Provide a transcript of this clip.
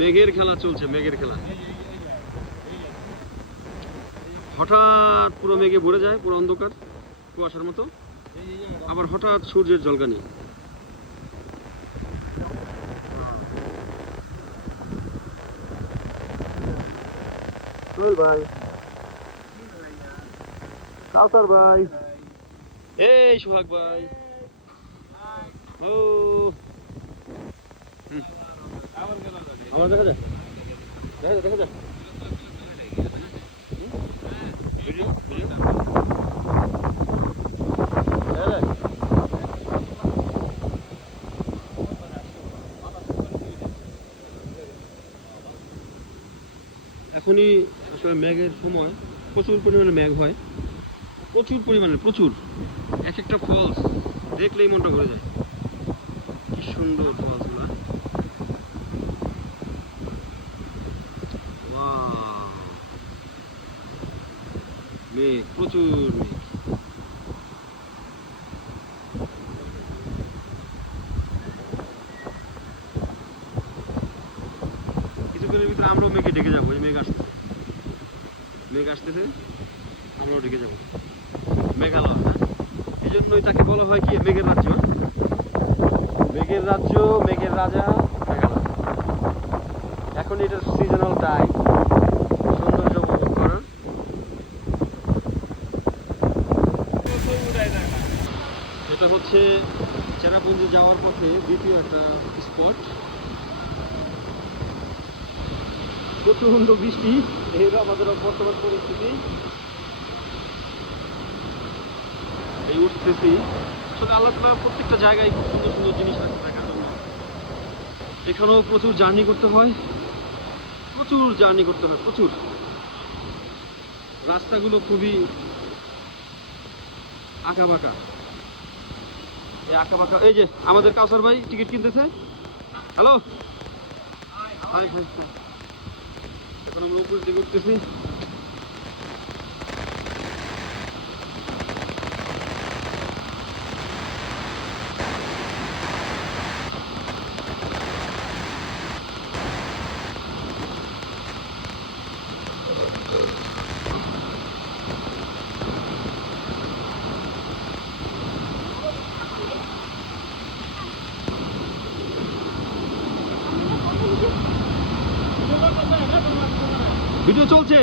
মেঘের খেলা চলছে, মেঘের খেলা। হঠাৎ পুরো মেঘে ভরে যায়, পুরো অন্ধকার কুয়াশার মতো, আবার হঠাৎ সূর্যের ঝলকানি। ভাই, কাউসার ভাই, এই সোহাগ ভাই, ও আমার দেখা যায়, দেখা যায়। এখনই আসলে মেঘের সময়, প্রচুর পরিমাণে মেঘ হয়, প্রচুর পরিমাণে, প্রচুর। এক একটা ফলস দেখলেই মনটা ভরে যায়। কি সুন্দর ফলসগুলো। মেঘ, প্রচুর মেঘ। কিছুক্ষণের ভিতরে আমরাও মেঘে ঢেকে যাবো। এই মেঘ আসতেছে, মেঘ আসতেছে, আমরাও ঢেকে যাবো। মেঘালয়, এই জন্যই তাকে বলা হয় কি মেঘের রাজ্য। মেঘের রাজ্য, মেঘের রাজা মেঘালয়। এখন এটা সিজনাল টাইম সৌন্দর্য উপভোগ করার। এটা হচ্ছে চেরাপুঞ্জি যাওয়ার পথে দ্বিতীয় একটা স্পট। প্রচন্ড বৃষ্টি, এই আমাদের বর্তমান পরিস্থিতি। এই উঠতেছি, আসলে আল্লাহ তাআলা প্রত্যেকটা জায়গায় খুব সুন্দর সুন্দর জিনিস আছে দেখার জন্য। এখানেও প্রচুর জার্নি করতে হয়, প্রচুর জার্নি করতে হয়, প্রচুর। রাস্তাগুলো খুবই আঁকাবাঁকা। এই আঁকাবাঁকা, এই যে আমাদের কাউসার ভাই টিকিট কিনতেছে। Hello, high high. এখন আমরা উপর দিকে উঠতেছি। ভিডিও চলছে।